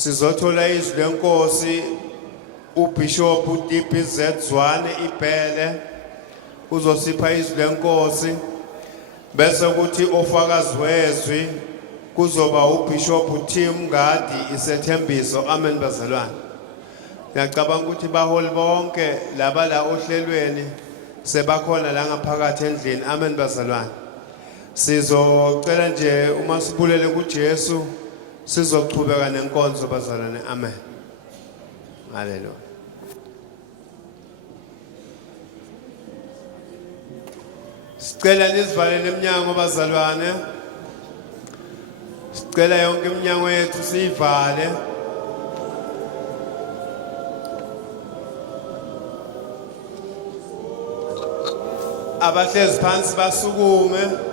Sizothola izwi lenkosi uBishop DPZ Zwane Ibhele uzosipha izwi lenkosi bese kuthi ofakazi wezwi kuzoba uBishop Tim Ngadi isethembiso. Amen bazalwane. Ngiyacabanga ukuthi baholi bonke laba la ohlelweni sebakhona la ngaphakathi endlini. Amen bazalwane. Sizocela nje uma sibulele kuJesu sizoqhubeka nenkonzo bazalwane. Amen. Hallelujah. Sicela nisivalele iminyango bazalwane. Sicela yonke iminyango yethu siyivale. Abahlezi phansi basukume.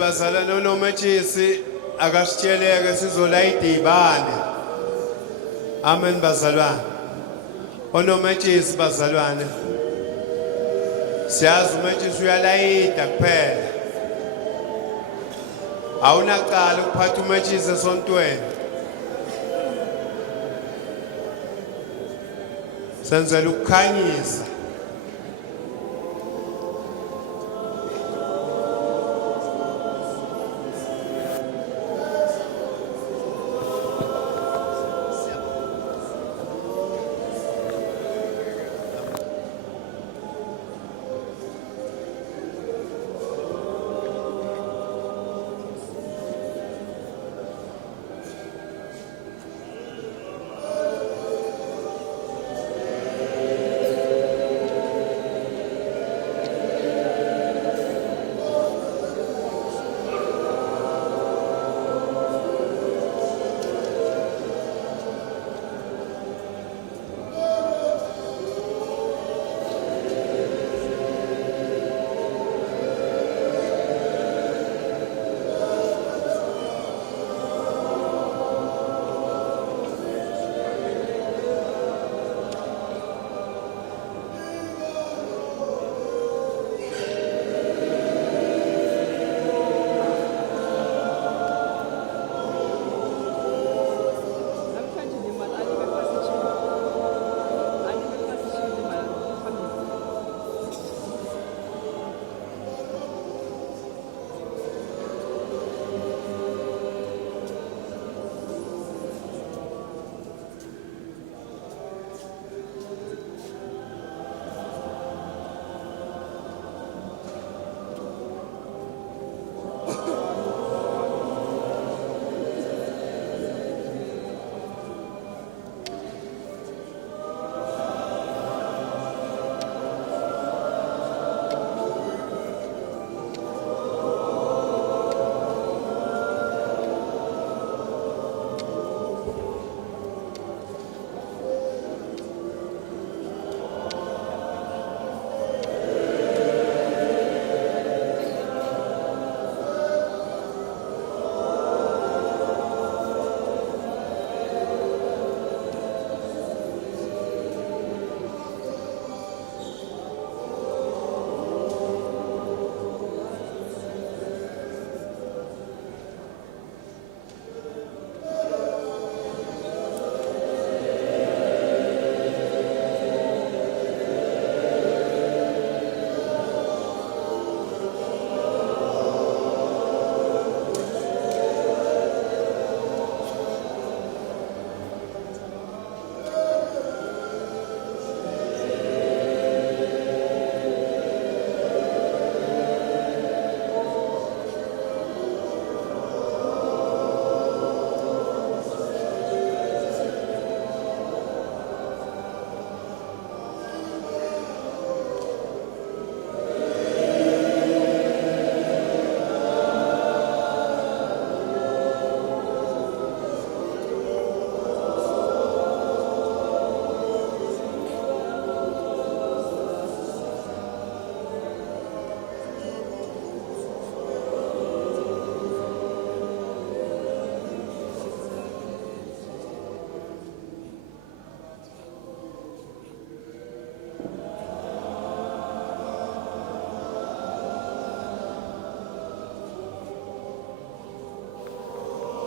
Bazalwane uNomachisi akasitsheleke sizolayida ibane. Amen bazalwane. uNomachisi bazalwane. Siyazi uMachisi uyalayida kuphela. Awunaqala ukuphatha uMachisi esontweni. Senzela ukukhanyisa.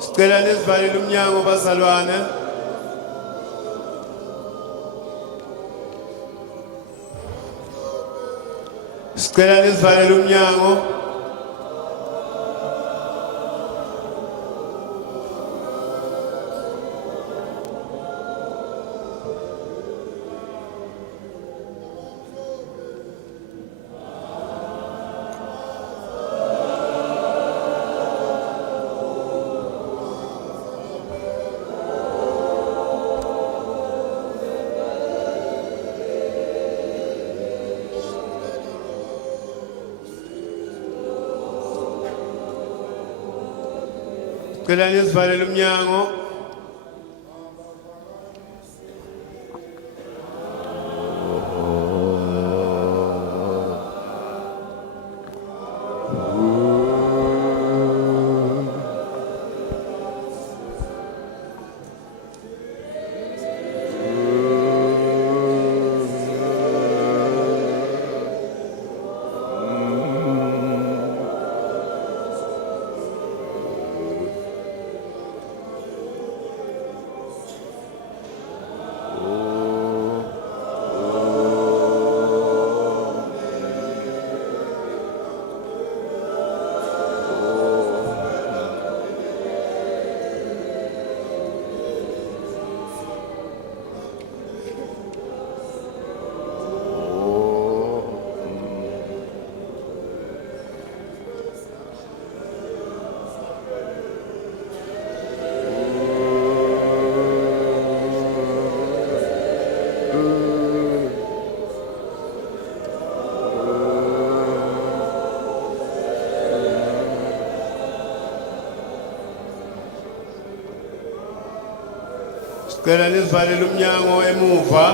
Sicela nisivalele umnyango bazalwane. Sicela nisivalele umnyango. Sicela nisivalele umnyango. Sicela nisivalele umnyango emuva.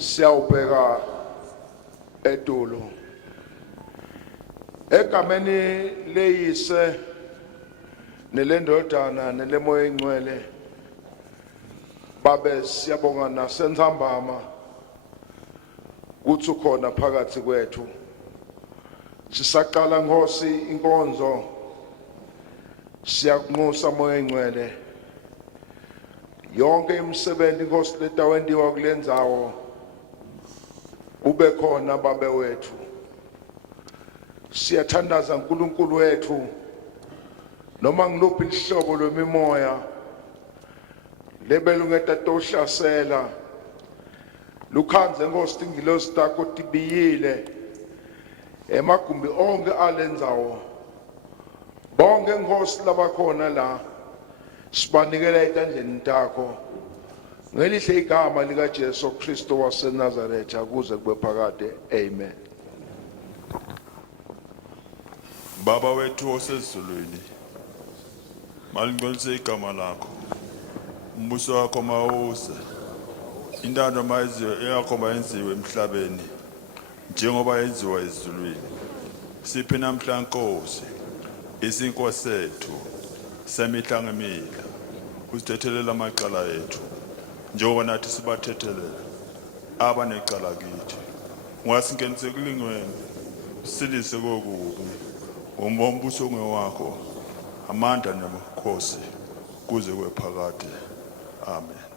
Siyawubheka etulo egameni leyise nelendodana nelemoya engcwele babe siyabonga nasenzambama uthi khona phakathi kwethu sisaqala Nkosi inkonzo siyakunxusa moya engcwele yonke imisebenzi Nkosi letawendiwa kulendzawo ube khona babe wethu siyathandaza uNkulunkulu wethu noma ngiluphi ihlobo lwemimoya lebelungeta tohlasela lukhanze Nkosi ingilosi takho tibiyile emagumbi onke alendzawo bonke Nkosi labakhona la sibanikela etandleni takho ngelihle igama lika Jesu Kristu waseNazaretha kuze kube phakade amen. Baba wethu osezulwini malingcolise igama lakho umbuso wakho mawuze intando mayiziwe yakho mayenziwe emhlabeni njengoba yenziwa ezulwini siphe namhla Nkosi isinkosi sethu semihla ngemihla usithethelele amacala ethu njengoba nathi sibathethelela abanecala kithi ungasingenise ekulingweni silise kokubi umbuso ongewakho amandla nebukhosi kuze kwephakade amen.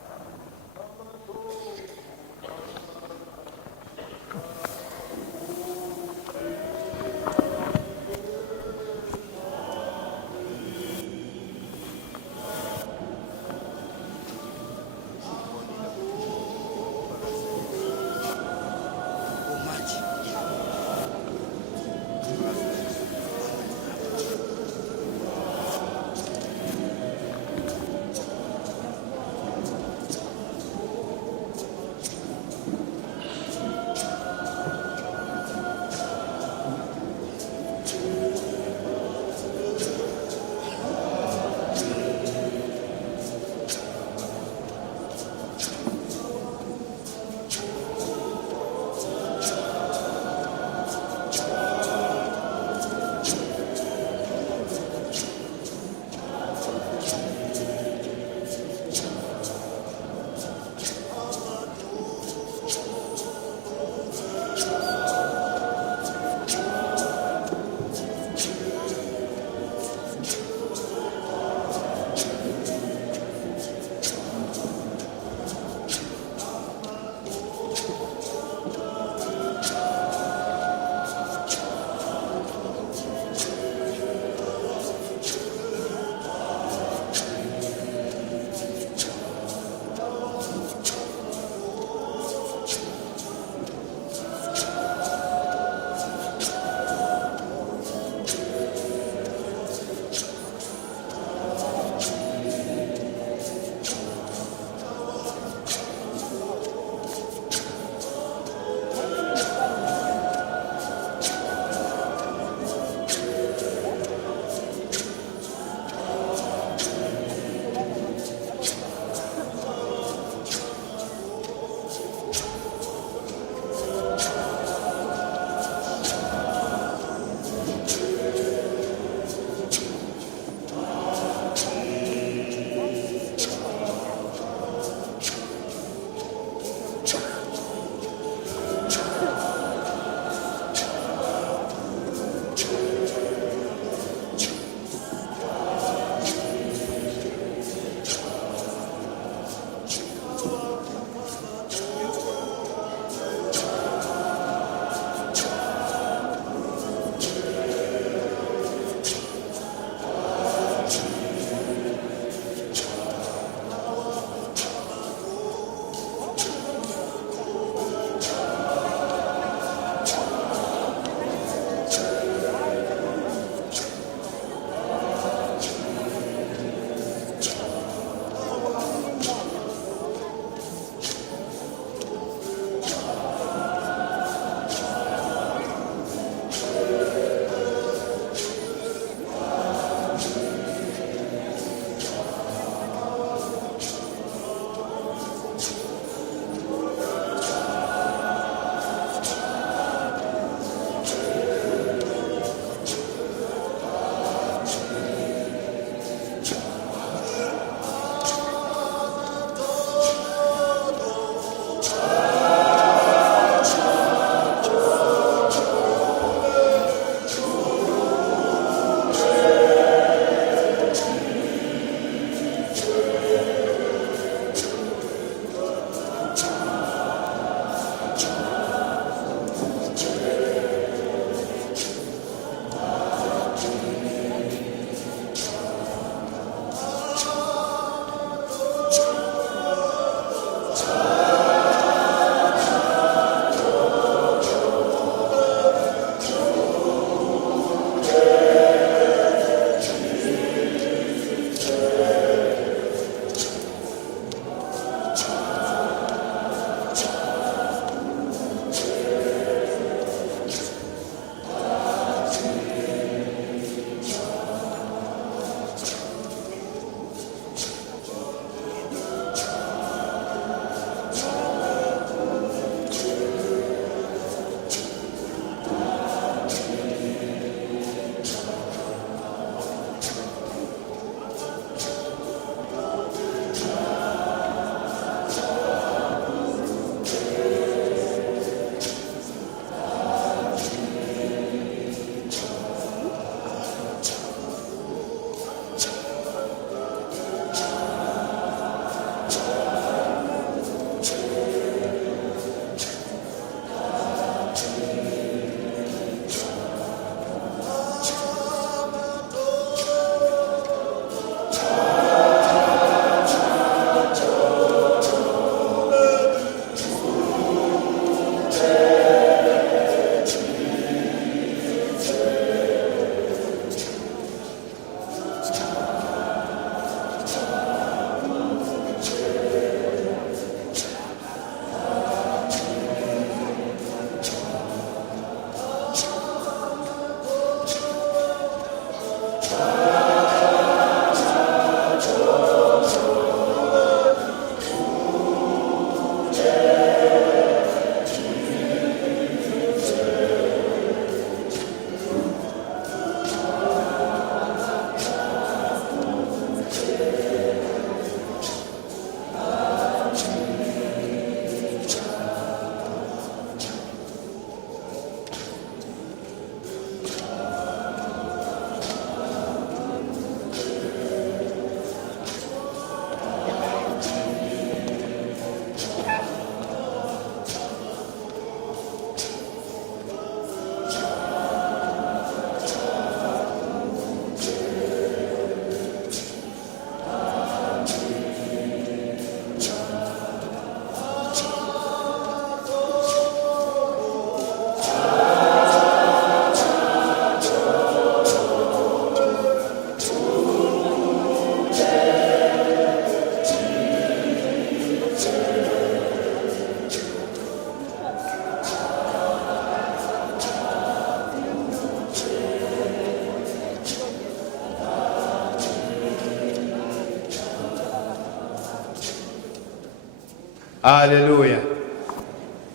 Haleluya.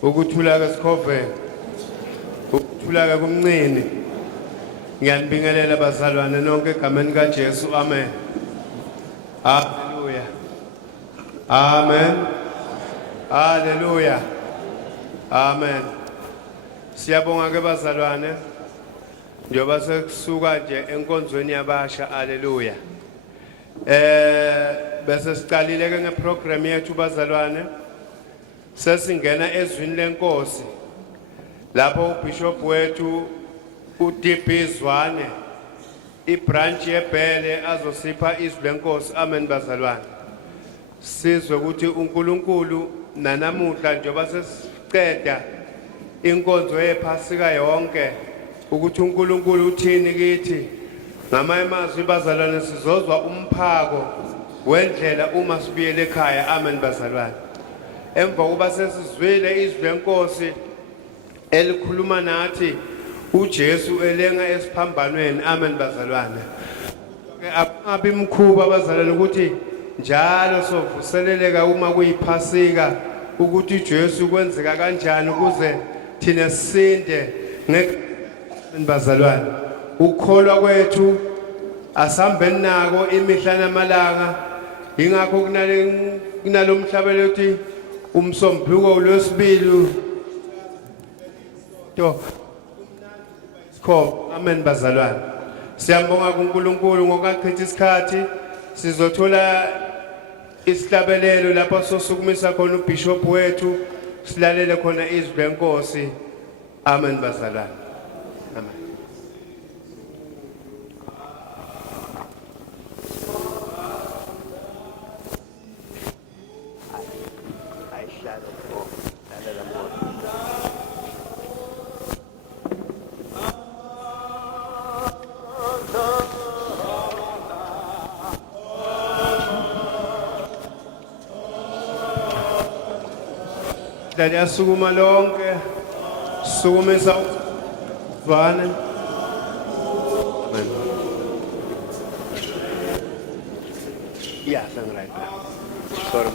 Ukuthula kwesikhofe. Ukuthula kumncini. Ngiyanibingelela bazalwane nonke egameni kaJesu. Amen. Haleluya. Amen. Haleluya. Amen. Siyabonga ke bazalwane. Njoba sekusuka nje enkonzweni yabasha. Haleluya. Bese siqalile ke ngeprogram yethu bazalwane. Sesingena ezwini lenkosi. Lapho uBishop wethu uDB Zwane ibranch yebhele azosipha izwi lenkosi. Amen bazalwane. Sizwe ukuthi uNkulunkulu nanamuhla njoba sesiqeda inkonzo yephasika yonke ukuthi uNkulunkulu uthini kithi ngamanye amazwi bazalwane sizozwa umphako wendlela uma sibuyele ekhaya. Amen bazalwane. Emva kuba sesizwile izwi lenkosi elikhuluma nathi uJesu elenga esiphambanweni. Amen bazalwane. Akungabi mkhuba bazalwane ukuthi njalo sovuseleleka uma kuyiphasika ukuthi uJesu kwenzeka kanjani ukuze thina sisinde bazalwane. Ukukholwa kwethu asihambeni nako imihla namalanga. Ingakho kunalomhlabelo uthi umsombuluko ulwesibili to. Amen bazalwane. Siyambonga kuNkulunkulu ngokachitha isikhathi sizothola isihlabelelo lapho sosukumisa khona uBishop wethu silalele khona izwi lenkosi. Amen bazalwane. Amen. Dali asukuma lonke sukumisa Zwane. Amen. Yeah, something like that. Sorry.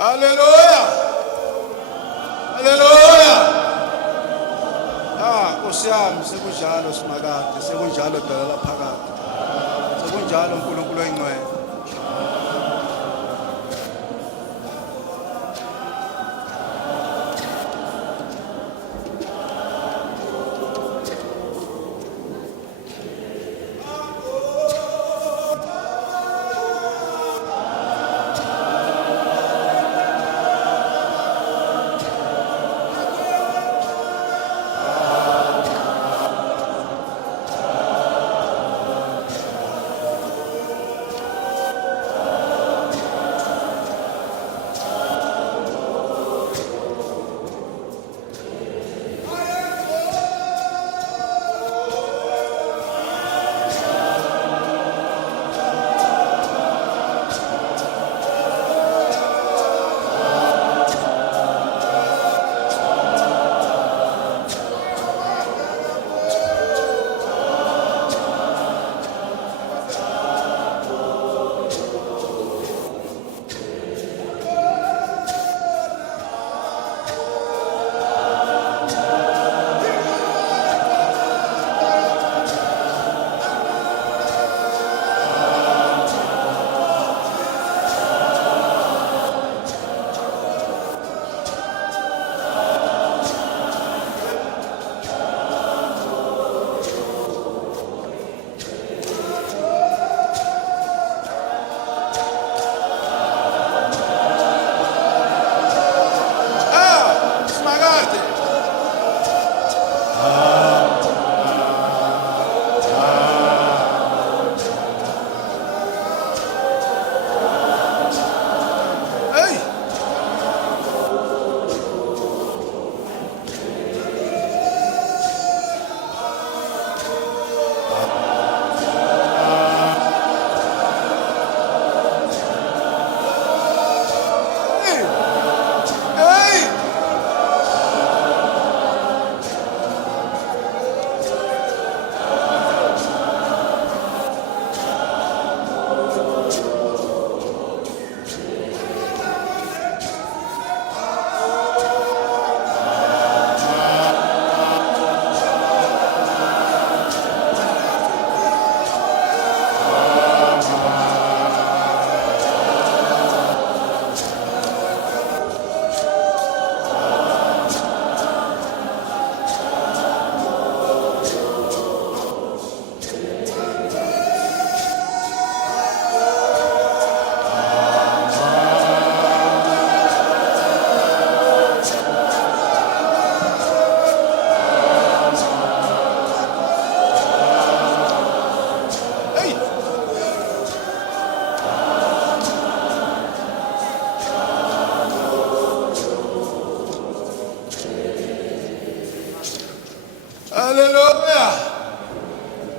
Hallelujah. Hallelujah. Nkosi yami sekunjalo simakade sekunjalo dala laphakade. Sekunjalo uNkulunkulu oyingcwele.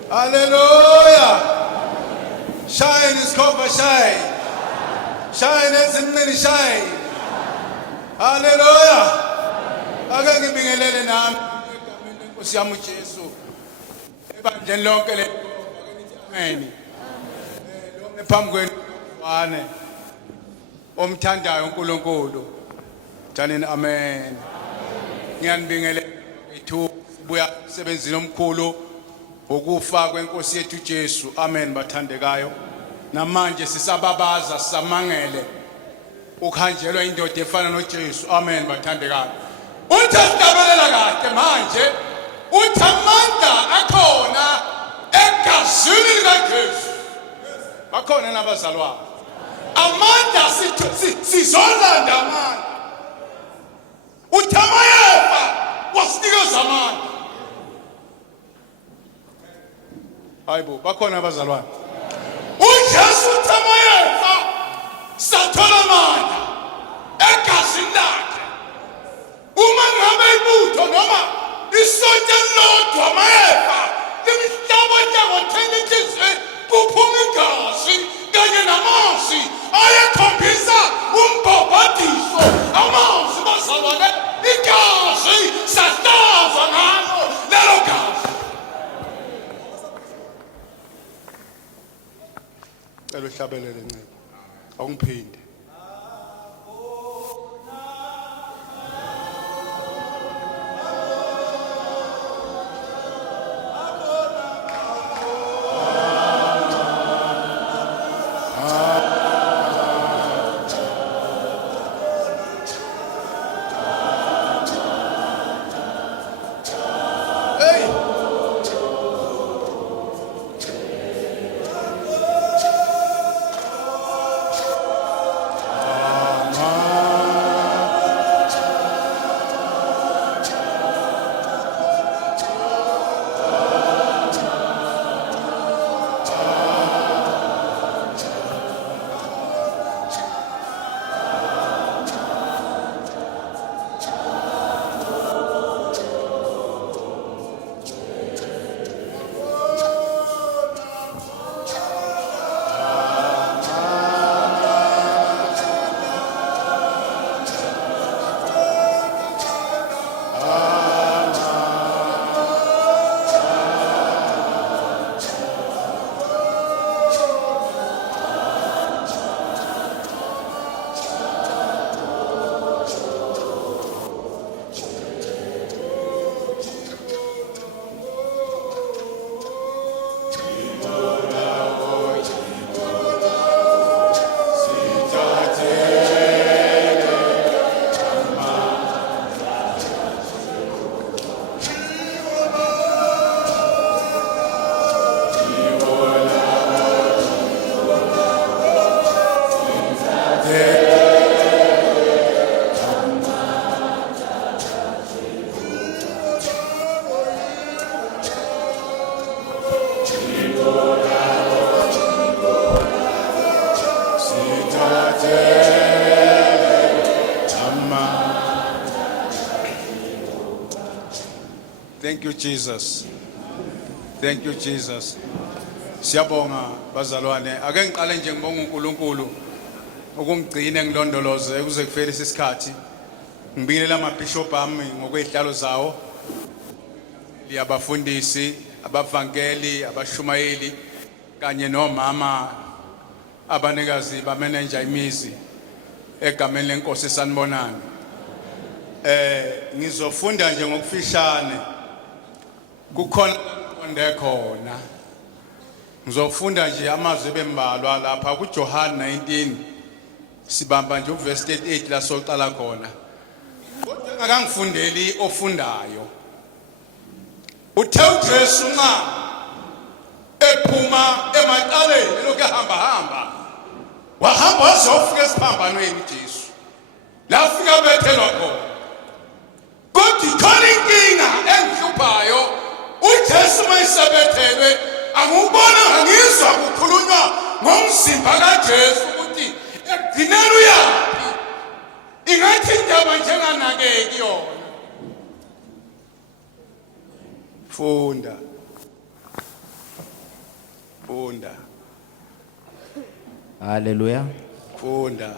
Hallelujah. Hallelujah. Shine is cover shine. Shine as in many shine. Hallelujah. Ake ngibingelele nami egameni lenkosi yami uJesu. Ebandleni lonke le amen. Lo ngephambi kwenu wane omthandayo uNkulunkulu. Janini amen. Ngiyanibingelela ethu buya sebenzini omkhulu ukufa kwenkosi yethu Jesu. Amen bathandekayo. Namanje sisababaza sisamangele ukhanjelwa indoda efana noJesu. Amen bathandekayo. Uthi sitabelela kahle manje uthi amandla akhona egazini likaJesu. Bakhona nabazalwane. Amandla sizolanda amandla. Uthi amayefa wasinikeza amandla. Hayibo bakhona abazalwane. uJesu uthi amayefa sathola amandla egazini lakhe. Uma ngabe ibutho noma isonto elilodwa amayefa lemihlaba njengothela inhliziyo kuphuma igazi kanye namanzi ayekhombisa umbhabhadiso. Amanzi bazalwane igazi sahlava ngalo lelo gazi. Cela uhlabelele nceba awungiphinde. Thank you Jesus. Thank you Jesus. Siyabonga bazalwane. Ake ngiqale nje ngibonga uNkulunkulu ukungigcina ngilondoloze kuze kufele isikhathi. Ngibingelela amabishop ami ngokwezihlalo zawo. Liyabafundisi, abavangeli, abashumayeli kanye nomama abanikazi bamanager imizi egameni lenkosi sanibonani. Ngizofunda nje ngokufishane. Kukhona konde khona. Ngizofunda nje amazwi bembalwa lapha kuJohn 19 sibamba nje uverse 38 la soqala khona. Kodwa akangifundeli ofundayo. Uthe uJesu nxa ephuma emaqaleni lokho ehamba wahamba wazofika esiphambanweni Jesu. La ufika bethelwa khona. Kodwa ikhona inkinga engihluphayo. uJesu mayisabethelwe angubona ngizwa kukhulunywa ngomzimba kaJesu ukuthi ekugcineni uyaphi. Ingathi indaba njenganakeki yona. Funda. Haleluya. Funda.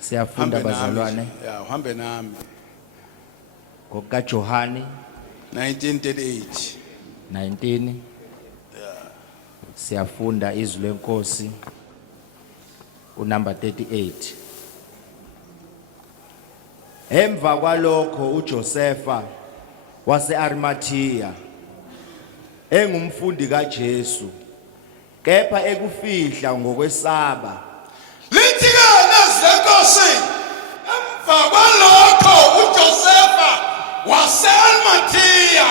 Siyafunda bazalwane Ya, uhambe nami. ngoka Johani 1938. 19. Siyafunda izwi lenkosi unumber 38. Emva kwalokho uJosefa wase-Arimathiya engumfundi kaJesu kepha ekufihla ngokwesaba Lithi-ke nezwi lenkosi, emva kwalokho uJosefa wase-Arimathiya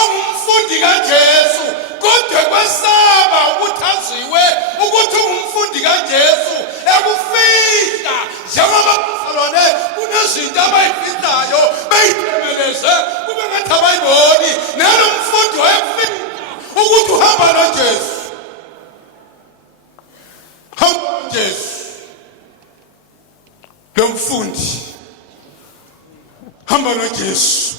ongumfundi kaJesu kodwa kwesaba ukuthi aziwe ukuthi ungumfundi kaJesu ekufihla njengoba bazalwane kunezinto abayifihlayo beyitemeleze kube ngathi abayiboni nalo mfundi wayefihla ukuthi uhamba noJesu. Hamba noJesu. Lo mfundi hamba noJesu.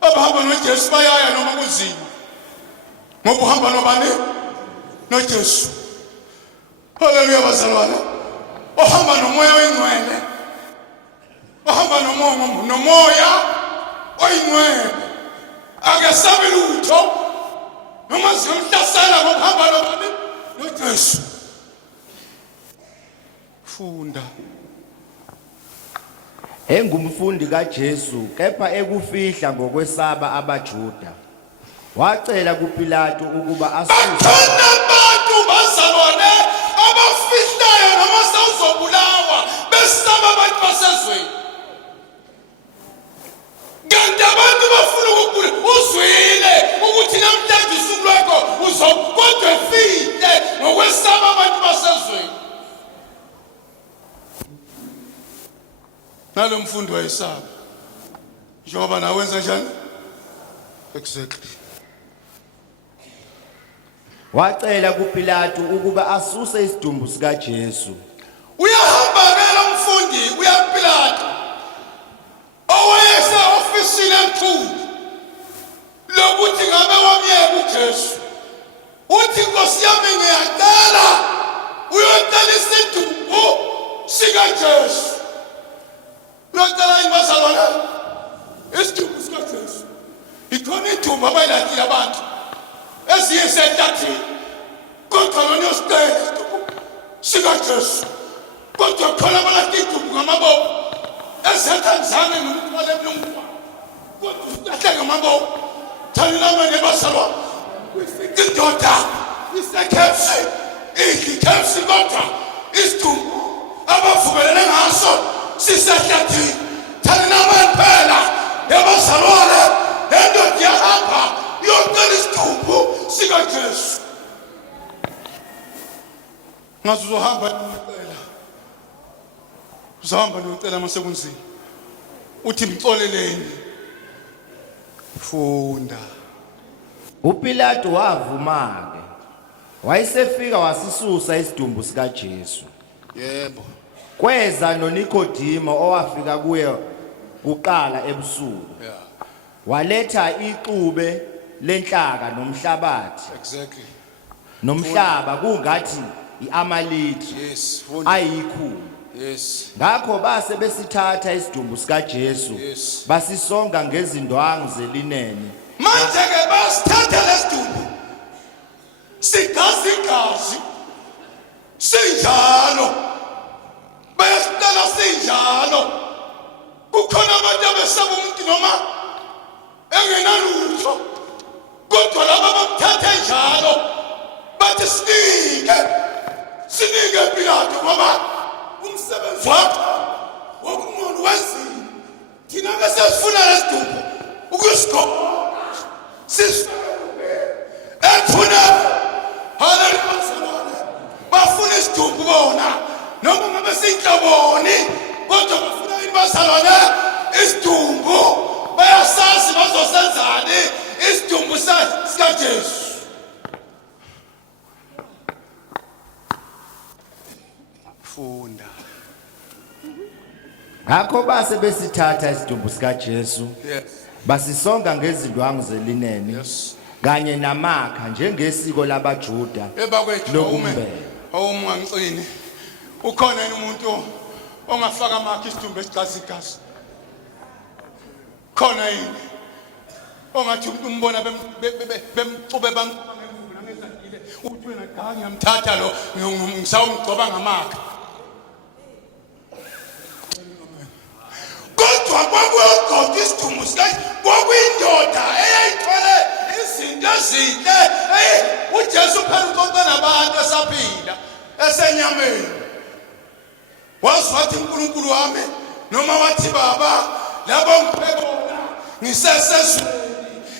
Abahamba noJesu bayaya noma kunzima. Ngoba uhamba nobani? NoJesu. Haleluya bazalwane. Ohamba nomoya oyingcwele. Ohamba nomoya oyingcwele. Akasabi lutho. Noma ziyomhlasela ngokuhamba nobani? NoJesu. Funda. engumfundi kaJesu kepha ekufihla ngokwesaba abaJuda wacela kuPilato ukuba asuse Bakhona abantu bazalwane abafihlayo noma sawuzobulawa besaba abantu basezweni. Kanti abantu bafuna ukubula uzwile ukuthi namhlanje usuku lwakho uzokodwa efihle ngokwesaba abantu basezweni. Nalo mfundi wayesaba. Njengoba nawe wenza njani? Exactly. wacela kuPilato ukuba asuse isidumbu sikaJesu Uyahamba ke lo mfundi uya kuPilato. Owayese ofisini enkulu. Lokuthi ngabe wamyeka uJesu. Uthi Nkosi yami ngiyacela uyocela isidumbu sikaJesu. Uyocela imazalwana isidumbu sikaJesu. Ikhona idumbu abayilahile abantu. Eziyisenhlathini. Kodwa lona uyosicela isidumbu sikaJesu. Kodwa khona abalahla idumbu ngamaboko. Ezethanzane nomthwalo emlungwa. Kodwa usilahle ngamaboko. Thani nami nebazalwane. Kufika indoda isekhepsi. Ikhepsi kodwa isidumbu abavumelene ngaso sisehlathini. Thani nami phela nebazalwane. Indoda yahamba yocela isidumbu sikaJesu. Ngathi uzohamba uyocela. Uzahamba uyocela mase kunzima. Uthi mxoleleni. Funda. uPilato wavuma ke wayesefika wasisusa isidumbu sikaJesu Yebo. kweza noNikodimo owafika kuye kuqala ebusuku Yeah. waletha ixube lenhlaka nomhlabathi Exactly. nomhlaba kungathi iamalithi Yes. Funda. ayikhulu Yes. ngakho base besithatha isidumbu sikaJesu Yes. basisonga ngezindwangu zelineni Manje ke basithatha lesidumbu. Sigazi sinjalo. Bayasitala sinjalo. Kukhona abantu abesaba umuntu noma engenalutho. Kodwa laba bamthatha njalo. Bathi sinike Pilato ngoba umsebenzi wakho wokumuntu wenzile. Thina bese sifuna lesidumbu ukusigoma. Ethuna haleluya bafuna isidumbu bona noma ngabe sinhloboni kodwa bafuna imazalwane isidumbu bayasazi bazosenzani isidumbu sikaJesu. Funda. ngakho base besithatha isidumbu sikaJesu Yes. basisonga ngezindwangu zelineni Yes. kanye namakha njengesiko labaJuda Ebakwethu lokumbela Awumngangcini. Ukhona yini umuntu ongafaka amakhe isidumbu esigazi igazi? Khona yini? Ongathi umuntu umbona bemcube bamcube ngemvula ngezandile. Uthi wena cha ngiyamthatha lo ngisawungcoba ngamakhe. Kodwa kwakugqoka isidumbu sikayi kwakuyindoda eyayithwele izinto ezinhle. uJesu phela uxoxa nabantu esaphila esenyameni. Wathi uNkulunkulu wami noma wathi baba labo ngiphekona ngisesezweni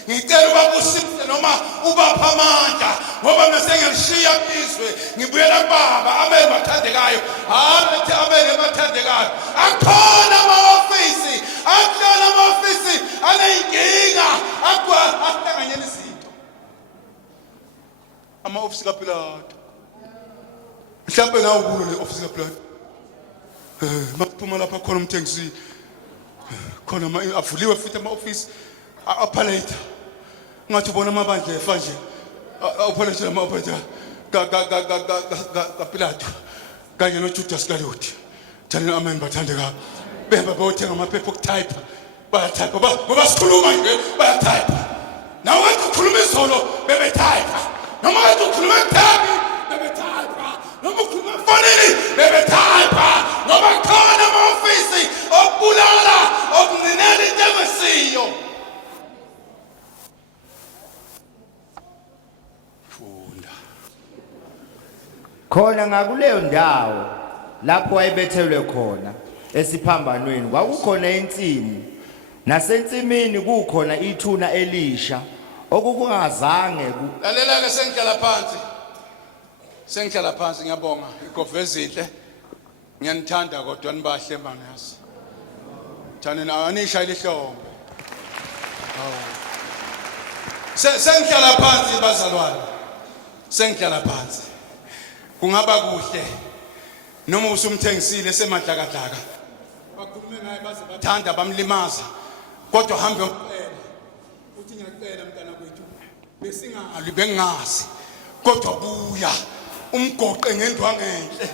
ngicela ubabusise noma ubapha amandla ngoba mase ngilishiya izwe ngibuyela kubaba. Amen bathandekayo. Hayi amen bathandekayo. Akhona ama-ofisi ahlala ama-ofisi aneyinkinga ahlanganyela izinto. Ama-ofisi kaPilato mhlawumbe nawe kulo le ofisi kaPilato. Makuphuma lapha khona umthengisi khona avuliwe futhi ama-ofisi aphaletha ngathi ubona amabandla efa nje aphaletha ama-operator kaPilato kanye noJudas Iscariot. Thani amen bathandekayo. Behamba bayothenga amaphepha okuthayipa bayathayipa ngoba sikhuluma nje bayathayipa. Nawe wathi ukhuluma izolo bebethayipa noma wathi ukhuluma ekuthabi bebethayipa noma ukhuluma efonini bebethayipa ngoba khona ama-ofisi okubulala okuncinela into engesiyo. Funda Khona ngakuleyo ndawo lapho wayebethelwe khona esiphambanweni kwakukhona insimu, nasensimini kukhona ithuna elisha okukungazange lalela ke sengihlala phansi ngiyabonga igove ezinhle ngiyanithanda kodwa nibahle mangazi thani anisha lihlombe. Sengihlala phansi bazalwane, sengihlala phansi. Kungaba kuhle noma usumthengisile semadlakadlaka bakhulume ngaye baze bathanda bamlimaza kodwa hambe ngempela uthi ngiyacela mntana kwethu besingali bengazi kodwa buya umgoqe ngendwangu enhle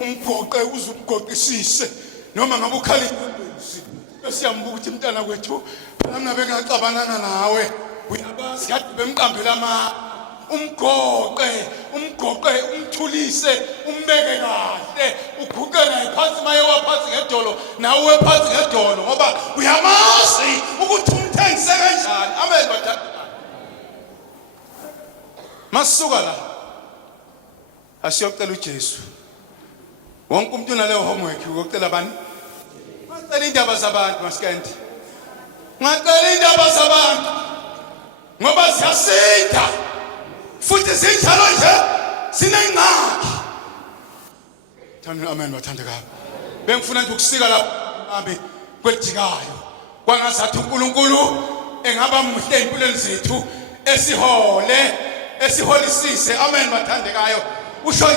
umgoqe uze umgoqisise noma ngabe ukhali ingozi besiyambuka ukuthi mntana kwethu mina bengacabananga nawe uyabazi kade bemqambela umgoqe umthulise umbeke kahle uguqe naye phansi maye waphansi ngedolo nawe phansi ngedolo ngoba uyamazi ukuthi umthengise kanjani. Amen bathandekayo. Masuka la asiyocela uJesu. Wonke umuntu unaleyo homework ukocela bani? Ngacela indaba zabantu masikandi. Ngacela indaba zabantu ngoba siyasinda futhi sinjalo nje sinengqaki. Thani amen bathandekayo. Bengifuna nje ukusika lapha ami kwelijikayo kwangazathi uNkulunkulu engaba muhle empilweni zethu esiholisise. Amen bathandekayo. Usho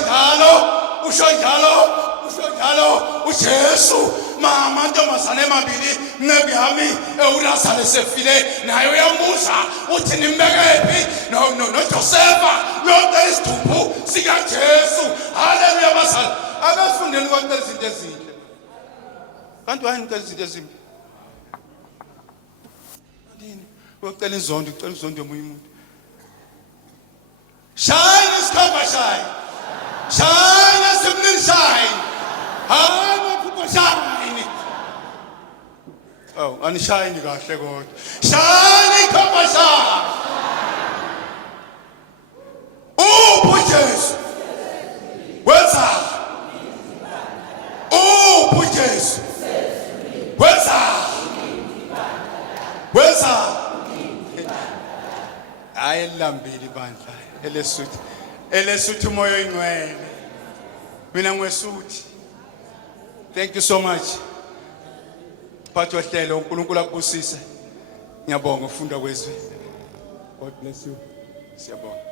njalo uJesu mama ntombazane emabili nceku yami uLazarus sefile naye uyambuza uthi nimbekephi noJosefa yonke isithuphu sikaJesu. Haleluya bazali. Akafundeni kwacela izinto ezinhle kanti wayini izinto ezimbi yini ucela izondo yomunye umuntu. Shine isikhamba shine simnini shine hayi phupho shine. Oh anishayini kahle kodwa shine ikhamba shine. uJesu wenza uJesu wenza hayi lambili bandla elesuthi umoya oyingcwele mina ngwesuthi. Thank you so much phathi wahlelo uNkulunkulu akubusise. Ngiyabonga ukufunda kwezwi. God bless you. Siyabonga.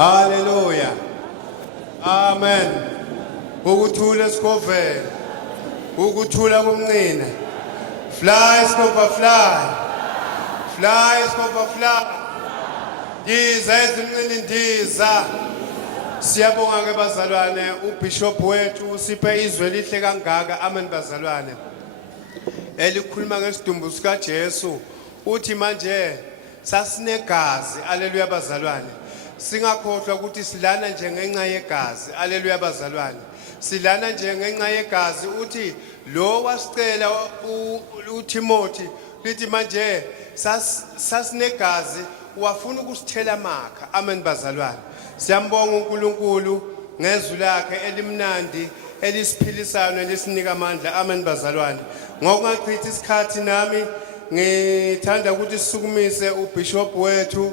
Hallelujah. Amen. Ukuthula esikovela. Ukuthula komncina. Fly Scopa fly. Fly Scopa fly. Ndiza ezimncini ndiza. Siyabonga ke bazalwane uBishop wethu usiphe izwe elihle kangaka. Amen bazalwane. Elikhuluma ngesidumbu sika Jesu uthi manje sasinegazi. Haleluya bazalwane. Singakhohlwa ukuthi silana nje ngenxa yegazi. Haleluya bazalwane. Silana nje ngenxa yegazi uthi lo wasicela uTimothy lithi manje sasinegazi wafuna ukusithela makha. Amen bazalwane. Siyambonga uNkulunkulu ngezwi lakhe elimnandi elisiphilisayo elisinika amandla. Amen bazalwane. Ngokungachithi isikhathi nami ngithanda ukuthi sisukumise uBishop wethu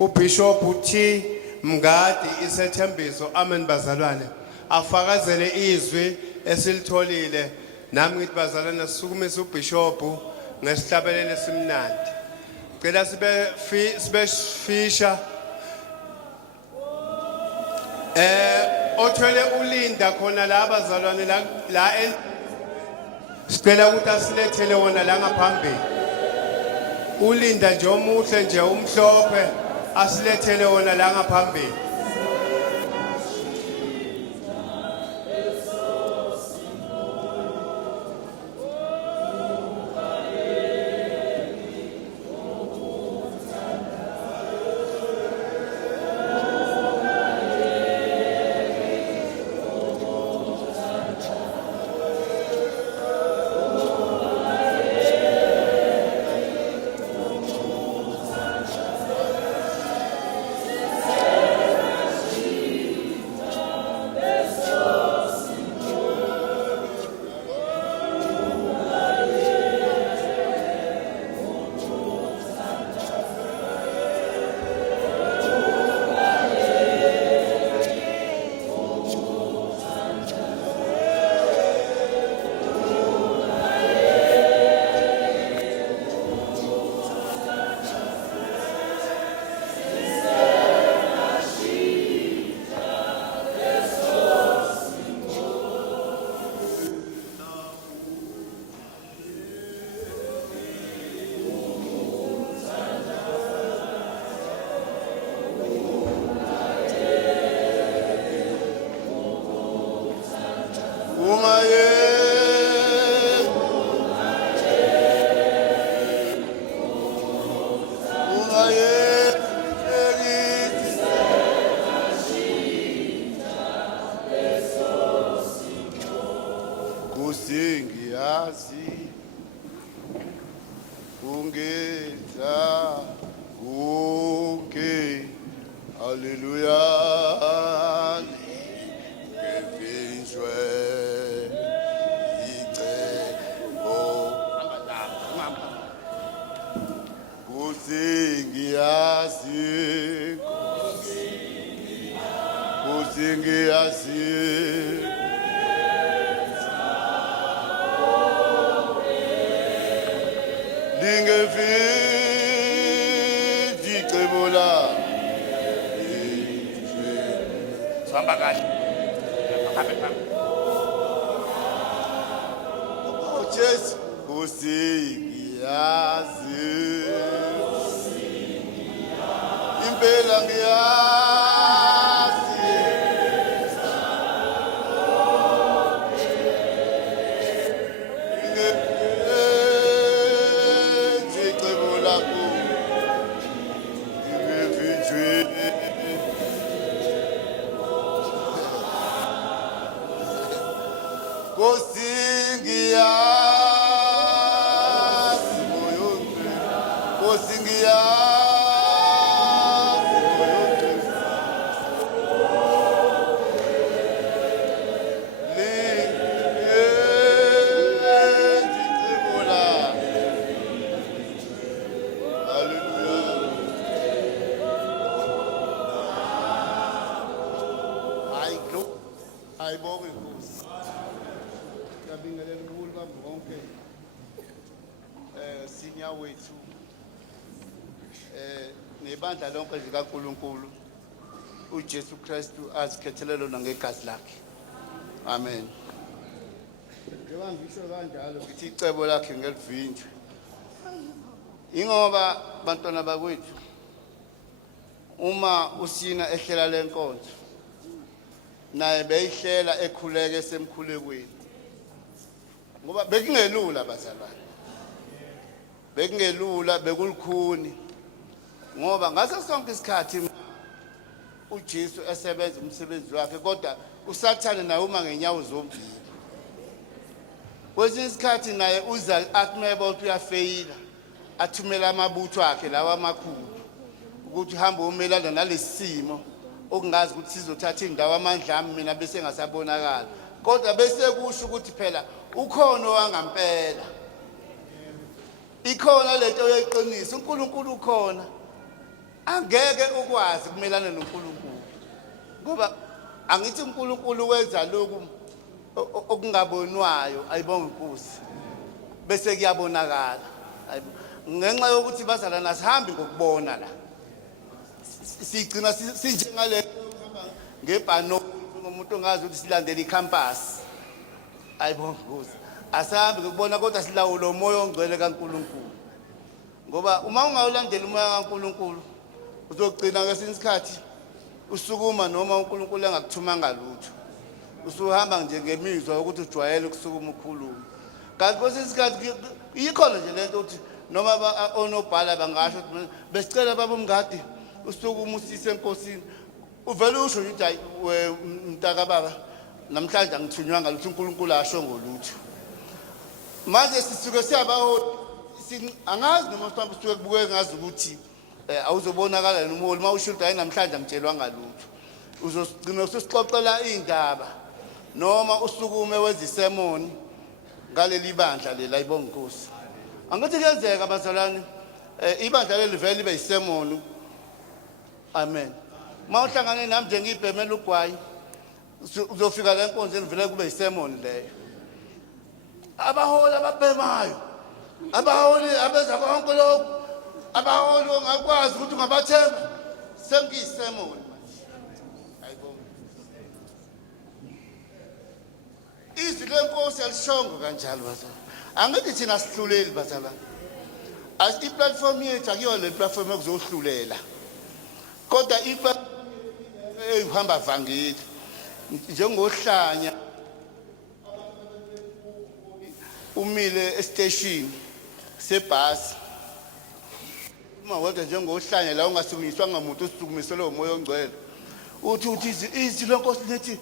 uBishop T Mngadi isethembiso. Amen bazalwane. Afakazele izwi esilitholile. Nami ngithi bazalwane sisukumise uBishop ngesihlabelelo simnandi. Cela sibe fisha othwele ulinda khona la bazalwane la sicela ukuthi asilethele wona la ngaphambili. Ulinda nje omuhle nje umhlophe asilethele wona la ngaphambili. Ayibonge Nkosi. Ngiyabingelela ubuholi bami bonke. Senior wethu nebandla lonke likaNkuluNkulu uJesu Kristu azikhethele lona ngegazi lakhe. Amen. Njengoba ngisho kanjalo ngithi icebo lakhe ngelivinjwe. Ingoba bantwana bakwethu uma usina ehlela lenkonzo naye beyihlela ekhuleke semkhulekweni. Ngoba bekungelula bazalwane. Bekungelula bekulikhuni. Ngoba ngaso sonke isikhathi uJesu esebenza umsebenzi wakhe kodwa usathane naye uma ngenyawo zombili. Kwesinye isikhathi naye uza akumeba ukuthi uyafeyila athumela amabutho akhe lawa amakhulu ukuthi uhambe umelana nalesimo okungazi ukuthi sizothatha indawo amandla ami mina bese ngasabonakala kodwa bese kusho ukuthi phela ukhona wangampela. Ikhona lento oyeqinisa uNkulunkulu ukhona. Angeke ukwazi kumelana noNkulunkulu. Ngoba angithi uNkulunkulu wenza lokhu okungabonwayo ayibonge Nkosi. Bese kuyabonakala. Ngenxa yokuthi bazalana sihambi ngokubona la. Sigcina sinjengale ukuhamba ngebhano ngomuntu ongazi ukuthi silandele icampus. Ayibonge Nkosi. Asahambi ngokubona kodwa silawula umoya ongcwele kaNkulunkulu. Ngoba uma ungawulandela umoya kaNkulunkulu uzogcina ngesinye isikhathi usukuma noma uNkulunkulu engakuthumanga lutho. Usuhamba nje ngemizwa ukuthi ujwayele ukusukuma ukhuluma. Kanti kwesinye isikhathi ikhona nje lento ukuthi noma onobhala bangasho ukuthi besicela baba umngadi usukuma usise enkosini. Uvela usho ukuthi hayi mntaka baba namhlanje angithunywanga lutho uNkulunkulu asho ngolutho. Manje sisuke siyabaholi angazi noma mhlawumbe sisuke kubuke ngazi ukuthi awuzobonakala nomholi mawusho ukuthi hayi namhlanje angitshelwanga lutho. Uzogcina usixoxela indaba noma usukume wezisemoni ngaleli bandla lela ayibonge Nkosi. Angithi kuyenzeka abazalwane ibandla leli vele libe yisemoni. Amen. Mawuhlangane nami njengibhemela ugwayi uzofika la enkonzweni vele kube yisemoni leyo. Abaholi ababhemayo abaholi abeza konke lokho abaholi ongakwazi ukuthi ungabathemba sengiyisemoni manje. Ayibonge. Izwi lenkosi alishongo kanjalo bazalwane. Angithi thina sihluleli bazalwane. Asithi platform yethu akuyo le platform ekuzohlulela. Kodwa ihamba vangeli njengohlanya umile estation sebhasi uma wedwa njengohlanya la ungasukunyiswa ngamuntu usukumiselwe umoya ongcwele uthi izwi lenkosi lithi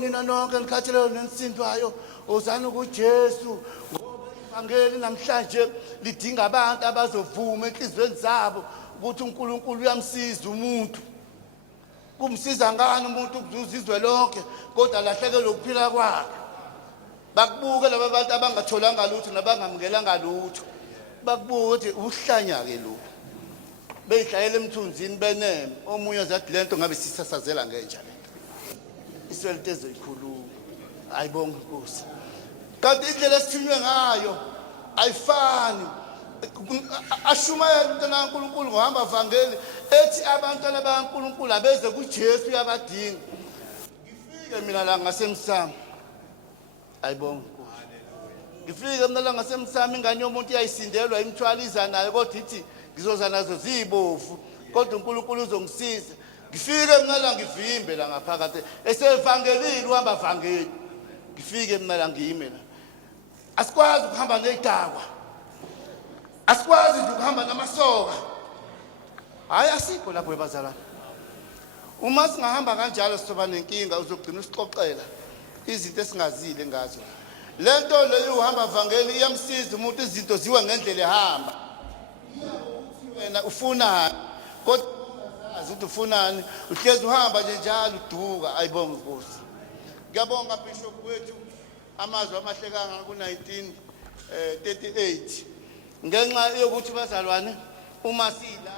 nina nonke likhathelelo nesindwayo ozana kuJesu ngoba ivangeli namhlanje lidinga abantu abazovuma enhlizweni zabo ukuthi uNkulunkulu uyamsiza umuntu. Kumsiza ngani umuntu ukuzizwe lonke kodwa lahlekelwe ukuphila kwakhe. Bakubuke laba bantu abangatholanga lutho nabangamukelanga lutho. Bakubuke ukuthi uhlanya ke lo. Beyihlayela emthunzini beneme omunye zathi lento ngabe sisasazela ngenja lento. Iswelite ezoyikhuluma. Ayibonge Nkosi. Kanti indlela esithunywe ngayo ayifani. Ashumayela umntwana kaNkulunkulu ngohamba vangeli ethi abantwana bakaNkulunkulu abeze kuJesu uyabadinga. Ngifike mina la ngasemsamo. Ayibonge Nkosi. Ngifike mina la ngasemsamo ingane yomuntu iyayisindelwa imthwaliza nayo kodwa ithi ngizoza nazo zibovu kodwa uNkulunkulu uzongisiza. Ngifike mina la ngivimbe la ngaphakathi esevangelini uhamba vangeli. Ngifike mina la ngiyimela. Asikwazi ukuhamba nezidakwa. Asikwazi ukuhamba namasoka. Hayi asikho lapho ebazalana. Uma singahamba kanjalo sizoba nenkinga uzogcina usixoxela izinto esingazile ngazo. Lento leyo uhamba vangeli iyamsiza umuntu izinto ziwe ngendlela ehamba. Wena ufunani kodwa azi ukuthi ufunani uhlezi uhamba nje njalo uduka ayibonge Nkosi. Ngiyabonga bishop wethu amazwi amahlekanga ku 1938 ngenxa yokuthi bazalwane uma sila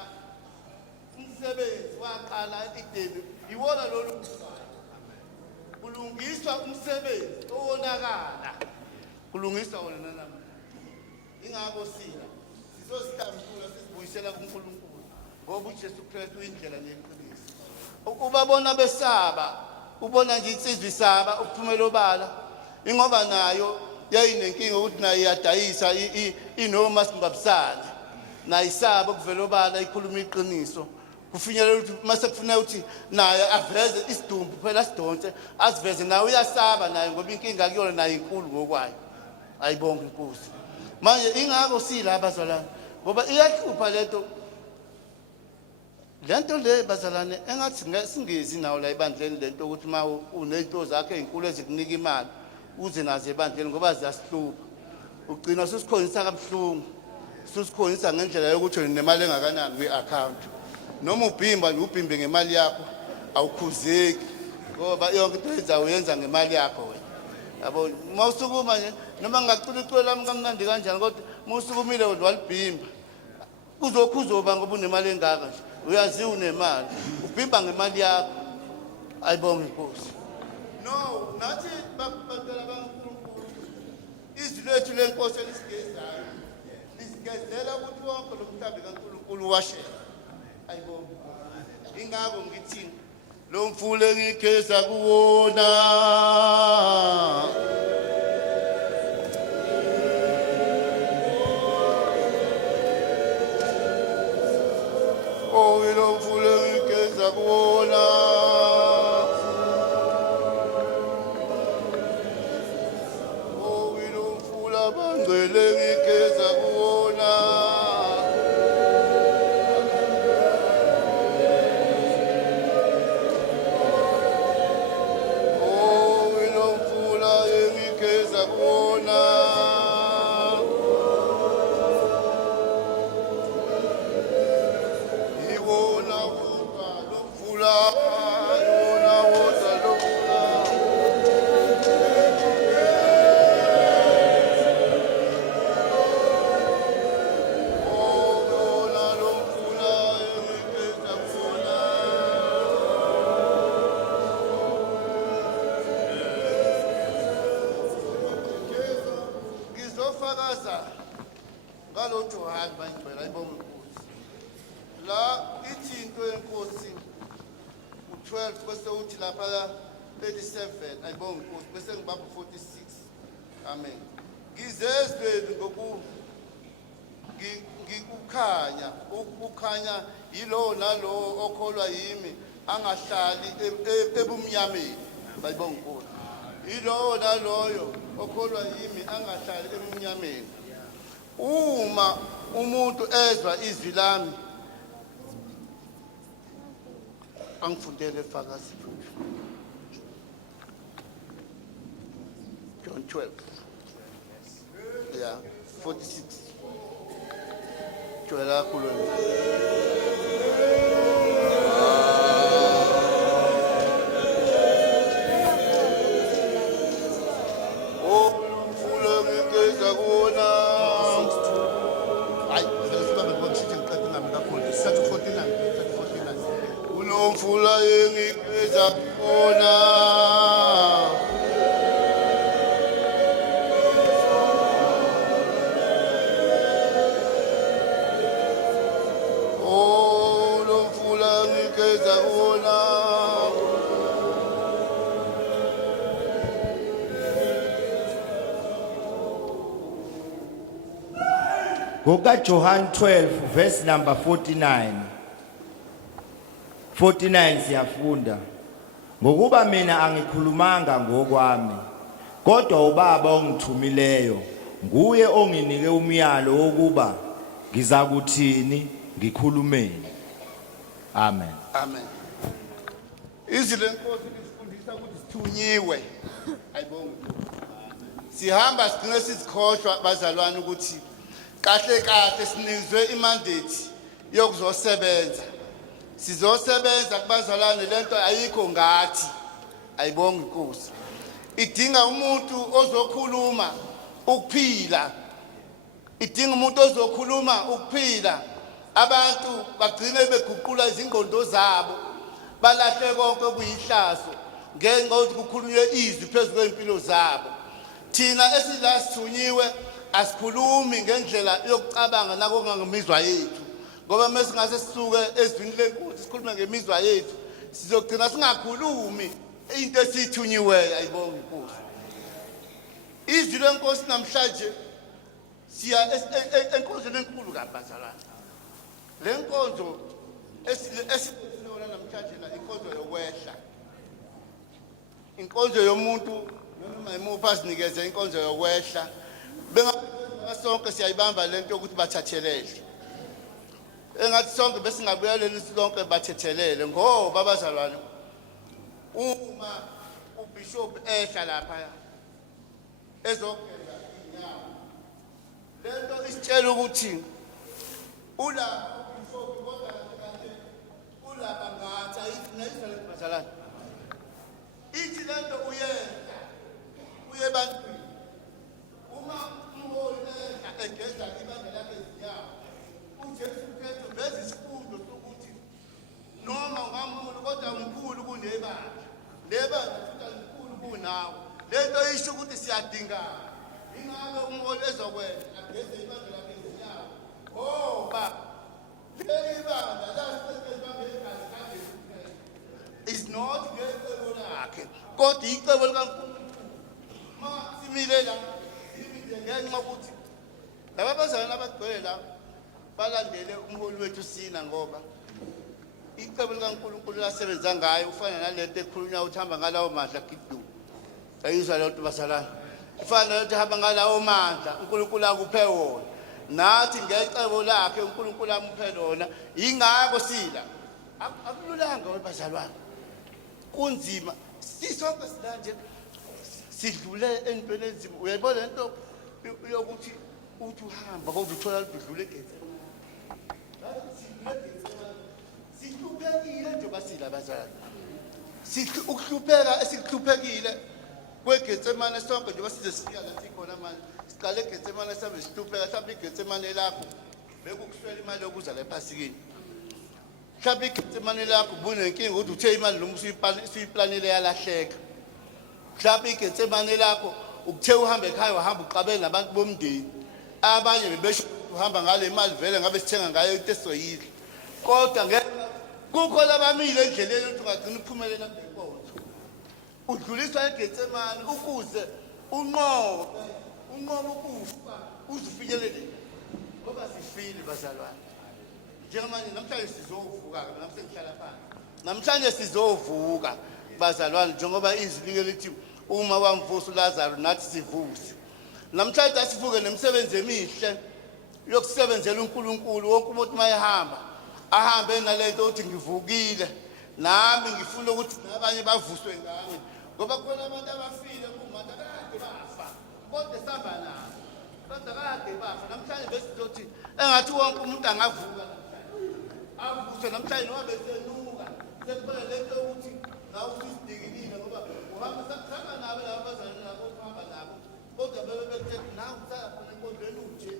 umsebenzi waqala eDebi iwona lolu kulungiswa umsebenzi owonakala kulungiswa wona namhlanje ingakho sila sizositambula sizibuyisela kuNkulunkulu ngoba uJesu Kristu uyindlela neqiniso. ubabona besaba ubona nje insizwe isaba ukuphumela obala ingoba nayo yayinenkinga ukuthi nayo iyadayisa inoma singabusane nayo isaba ukuvela obala ikhuluma iqiniso kufinyelela ukuthi mase kufuneka ukuthi naye aveze isidumbu phela sidonse asiveze nawe uyasaba naye ngoba inkinga kuyona naye inkulu ngokwayo ayibonga inkosi manje ingako sila abazalwane ngoba iyahlupha lento le bazalwane engathi singezi nawo la ebandleni lento ukuthi ma unento zakhe ezinkulu ezikunika imali uze nazo ebandleni ngoba ziyasihlupha ugcina ususikhonisa kabuhlungu ususikhonisa ngendlela yokuthi nemali engakanani kwi-account noma ubhimba nje ubhimbe ngemali yakho awukhuzeki ngoba yonke into ezawenza ngemali yakho wena yabo mawusukuma nje noma ngacula icwe lami kamnandi kanjani kodwa mawusukumile walibhimba uzoba ngoba unemali engaka nje uyaziwa unemali ubhimba ngemali yakho ayibonge inkosi no nathi bantwana bakaNkulunkulu izwi lethu lenkosi elisigezayo lisigezela ukuthi wonke lo mhlambi kaNkulunkulu washela ayibonge ingako ngithi lo mfule ngigeza kuwona oh lo mfule ngigeza kuwona oh lo mfula bangcwele ngigeza kuwona Amen. Ngizezwe ukukhanya yilo nalo okholwa yimi angahlali ebumnyameni bayibonga inkosi yilo naloyo okholwa yimi angahlali ebumnyameni uma umuntu ezwa izwi lami angifundele efakazi John 12 yeah 46 Joela kulweni Fula ngigeza khona Oh lo fula ngigeza khona Ngoka John 12 verse number 49 siyafunda ngokuba mina angikhulumanga ngokwami kodwa ubaba ongithumileyo nguye onginike umyalo wokuba ngizakuthini ngikhulumeni amen Amen Izwi lenkosi lisifundisa ukuthi sithunyiwe ayibonga sihamba sigcine sizikhohlwa bazalwane ukuthi kahle kahle sinizwe imandate yokuzosebenza sizosebenza kubazalwane lento ayikho ngathi ayibonga inkosi idinga umuntu ozokhuluma ukuphila idinga umuntu ozokhuluma ukuphila abantu bagcine beguqula izingqondo zabo balahle konke kuyihlazo ngenxa yokuthi kukhulunywe izwi phezulu kwempilo zabo thina esila sithunyiwe asikhulumi ngendlela yokucabanga nakongamizwa yethu ngoba mesingase sisuke ezwini lenkosi sikhulume ngemizwa yethu sizogcina singakhulumi into esithunyiweyo ayibonga inkosi. Izwi lenkosi namhlanje siya enkonzweni enkulu kabazalwane. Le nkonzo esihlona namhlanje la inkonzo yokwehla. Inkonzo yomuntu noma imupha asinikeze inkonzo yokwehla. Bengasonke siyayibamba lento ukuthi bathathelele. Engathi sonke bese ngabuyelele sonke bathethelele ngoba abazalwane uma ubishop ehla lapha ezogeza inyawo lento isitshela ukuthi ula ubishop kodwa kanti ula bangatha izindlela ezibazalwane ithi lento uye bantwini uma umholi egeza ibandla lakhe izinyawo uJesu Kristu bese isifundo sokuthi noma ungamkhulu kodwa umkhulu kunebandla lebandla futhi alikhulu kunawe lento isho ukuthi siyadingana ingabe umholi ezokwenza ageze ibandla lakhe izinyawo ngoba leli bandla lasebenzisa ngegazi kaJesu Kristu is not ngecebo lakhe kodwa icebo likaNkulunkulu ma simile la simile ngenxa ukuthi laba bazalwane abagcwele la balandele umholi wethu sina ngoba icebo likaNkulunkulu lasebenza ngayo ufana nalento ekhulunywa uthamba ngalawo mandla gidu ayizwa lento basalana ufana nalento hamba ngalawo mandla uNkulunkulu akuphe wona nathi ngecebo lakhe uNkulunkulu amuphe lona ingako sila akululanga webazalwane kunzima sisonke silanje sidlule entweni enzima uyayibona lento yokuthi uthi uhamba kodwa uthola udlule egetseni sihluphekile njengoba sila bazalwane ukuhlupheka esikuhluphekile kweGetsemane sonke njengoba size sifika la sikhona manje siqale eGetsemane sabe sihlupheka mhlawumbe iGetsemane lakho bekukuswela imali yokuza la ePhasikeni mhlawumbe iGetsemane lakho bunenkinga ukuthi uthe imali noma usuyiplanile yalahleka mhlawumbe iGetsemane lakho ukuthe uhambe ekhaya wahamba uqabele nabantu bomndeni abanye bebesho uhamba ngale mali vele ngabe sithenga ngayo into esoyidla kodwa kukho labamile endleleni ukuthi ungagcina uphumelela ngenkonzo udluliswa eGetsemane ukuze unqobe ukufa uzifinyelele ngoba sifile bazalwane njengamanje namhlanje sizovuka namhlanje ngihlala phansi namhlanje sizovuka bazalwane njengoba izwi like lithi uma wamvusa uLazarus nathi sivuse namhlanje asivuke nemisebenzi emihle yokusebenzela uNkulunkulu wonke umuntu mayehamba ahambe nalento ukuthi ngivukile nami ngifuna ukuthi nabanye bavuswe ngami ngoba khona abantu abafile kumanje kade bafa kodwa sihamba nabo kodwa kade bafa namhlanje bese sizothi engathi wonke umuntu angavuka avuswe namhlanje noma besenuka sekubona lento ukuthi nawe usidikinile ngoba uhamba sakhanga nabo laba bazalwane nabo uhamba nabo kodwa bebe bethe nawe usala khona enkondweni uje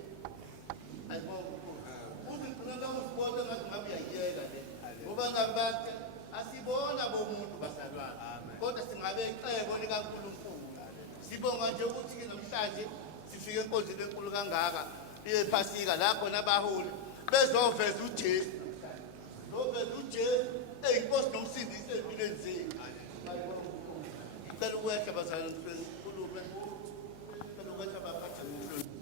ayibona uthi khona la usibona ngathi ngabe uyayiyeka le ngoba ngabantu asibona bomuntu bazalwane kodwa singabe icebo likaNkulunkulu sibonga nje ukuthi ke namhlanje sifike enkonzweni enkulu kangaka iyePhasika la khona abaholi bezoveza uJesu bezoveza uJesu eyinkosi nomsindisi empilweni zethu ngicela ukwehla bazalwane sikhulume ngicela ukwehla baphathe umhlonipho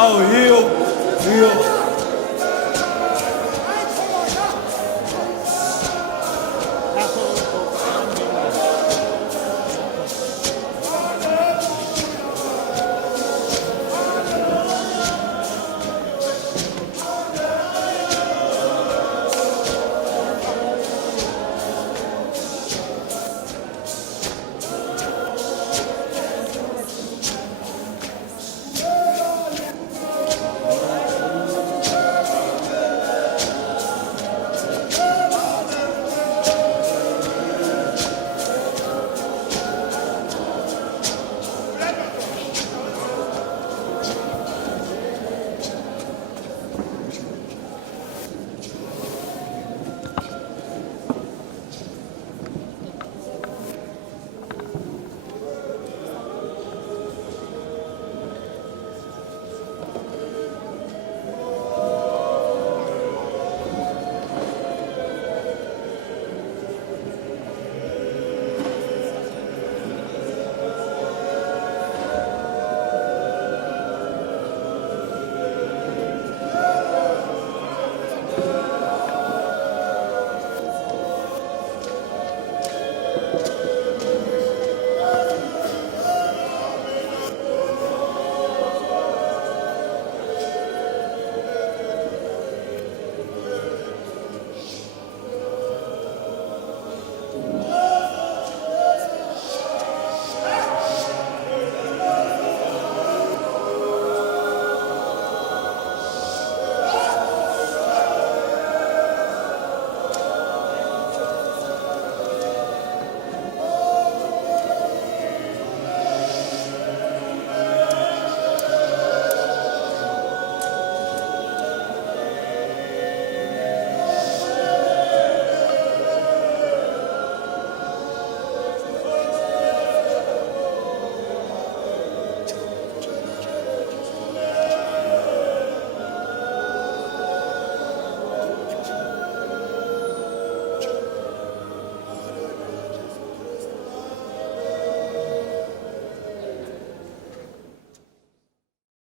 Hiyo